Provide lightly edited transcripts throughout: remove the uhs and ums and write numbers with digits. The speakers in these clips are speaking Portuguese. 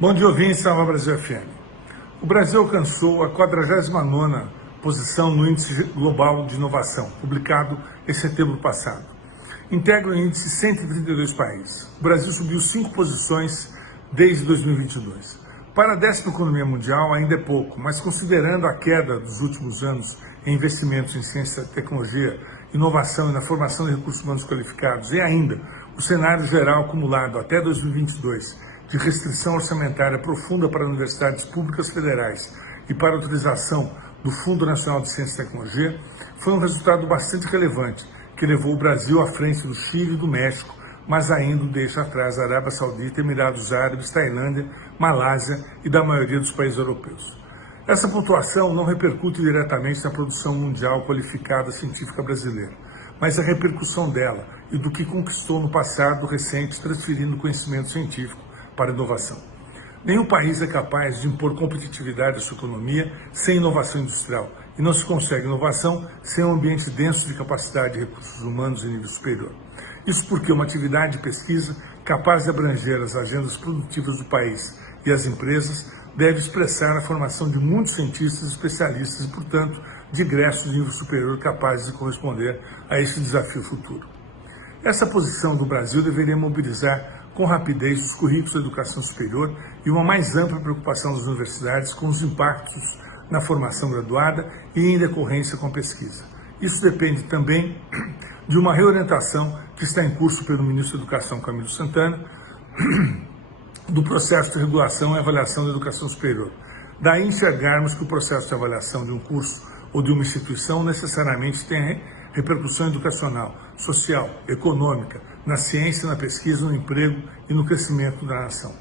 Bom dia, ouvintes da Nova Brasil FM. O Brasil alcançou a 49ª posição no Índice Global de Inovação, publicado em setembro passado. Integra o índice 132 países. O Brasil subiu 5 posições desde 2022. Para a 10ª economia mundial ainda é pouco, mas considerando a queda dos últimos anos em investimentos em ciência, tecnologia, inovação e na formação de recursos humanos qualificados e ainda o cenário geral acumulado até 2022 de restrição orçamentária profunda para universidades públicas federais e para a utilização do Fundo Nacional de Ciência e Tecnologia, foi um resultado bastante relevante, que levou o Brasil à frente do Chile e do México, mas ainda deixa atrás a Arábia Saudita, Emirados Árabes, Tailândia, Malásia e da maioria dos países europeus. Essa pontuação não repercute diretamente na produção mundial qualificada científica brasileira, mas a repercussão dela e do que conquistou no passado recente transferindo conhecimento científico para a inovação. Nenhum país é capaz de impor competitividade à sua economia sem inovação industrial, e não se consegue inovação sem um ambiente denso de capacidade de recursos humanos em nível superior. Isso porque uma atividade de pesquisa capaz de abranger as agendas produtivas do país e as empresas deve expressar a formação de muitos cientistas e especialistas e, portanto, de egressos de nível superior capazes de corresponder a este desafio futuro. Essa posição do Brasil deveria mobilizar com rapidez os currículos da educação superior e uma mais ampla preocupação das universidades com os impactos na formação graduada e em decorrência com a pesquisa. Isso depende também de uma reorientação que está em curso pelo ministro da Educação, Camilo Santana, do processo de regulação e avaliação da educação superior. Daí enxergarmos que o processo de avaliação de um curso ou de uma instituição necessariamente tem repercussão educacional, social, econômica, na ciência, na pesquisa, no emprego e no crescimento da nação.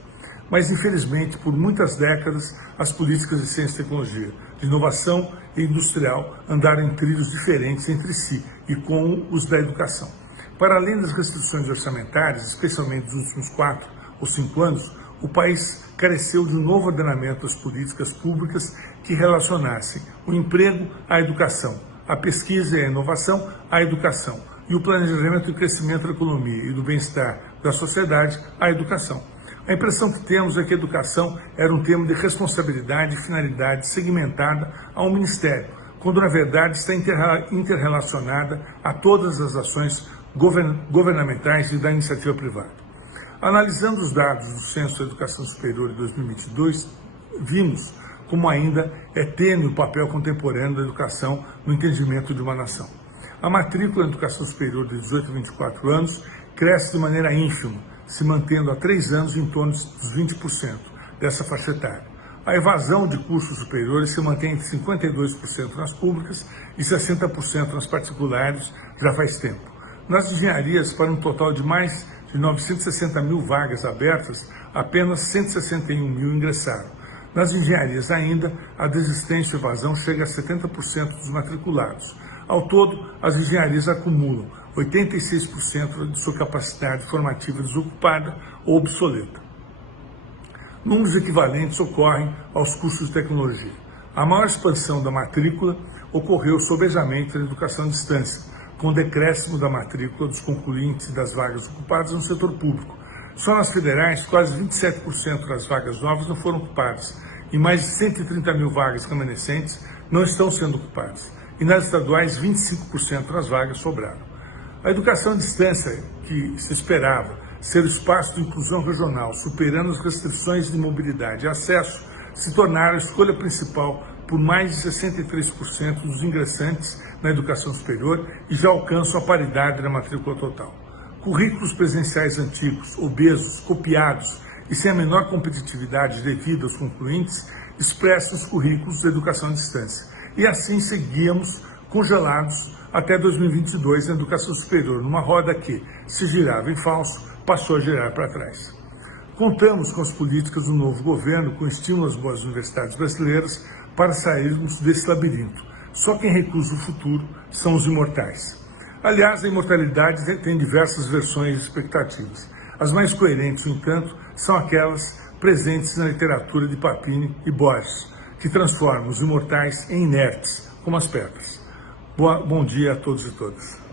Mas, infelizmente, por muitas décadas, as políticas de ciência e tecnologia, de inovação e industrial andaram em trilhos diferentes entre si e com os da educação. Para além das restrições orçamentárias, especialmente nos últimos 4 ou 5 anos, o país careceu de um novo ordenamento das políticas públicas que relacionassem o emprego à educação, a pesquisa e a inovação à educação, e o planejamento e crescimento da economia e do bem-estar da sociedade à educação. A impressão que temos é que a educação era um tema de responsabilidade e finalidade segmentada a um ministério, quando na verdade está interrelacionada a todas as ações governamentais e da iniciativa privada. Analisando os dados do Censo da Educação Superior de 2022, vimos como ainda é tênue o papel contemporâneo da educação no entendimento de uma nação. A matrícula na educação superior de 18 a 24 anos cresce de maneira ínfima, se mantendo há 3 anos em torno dos 20% dessa faixa etária. A evasão de cursos superiores se mantém entre 52% nas públicas e 60% nas particulares já faz tempo. Nas engenharias, para um total de mais de 960 mil vagas abertas, apenas 161 mil ingressaram. Nas engenharias ainda, a desistência e evasão chega a 70% dos matriculados. Ao todo, as engenharias acumulam 86% de sua capacidade formativa desocupada ou obsoleta. Números equivalentes ocorrem aos cursos de tecnologia. A maior expansão da matrícula ocorreu sobejamente na educação à distância, com o decréscimo da matrícula dos concluintes das vagas ocupadas no setor público. Só nas federais, quase 27% das vagas novas não foram ocupadas e mais de 130 mil vagas remanescentes não estão sendo ocupadas. E nas estaduais, 25% das vagas sobraram. A educação à distância, que se esperava ser o espaço de inclusão regional, superando as restrições de mobilidade e acesso, se tornaram a escolha principal por mais de 63% dos ingressantes na educação superior e já alcançam a paridade na matrícula total. Currículos presenciais antigos, obesos, copiados e sem a menor competitividade devido aos concluintes, expressam os currículos da educação à distância. E assim seguíamos congelados até 2022 na educação superior, numa roda que, se girava em falso, passou a girar para trás. Contamos com as políticas do novo governo, com estímulo às boas universidades brasileiras, para sairmos desse labirinto. Só quem recusa o futuro são os imortais. Aliás, a imortalidade tem diversas versões e expectativas. As mais coerentes, no entanto, são aquelas presentes na literatura de Papini e Borges, que transformam os imortais em inertes, como as pedras. Bom dia a todos e todas.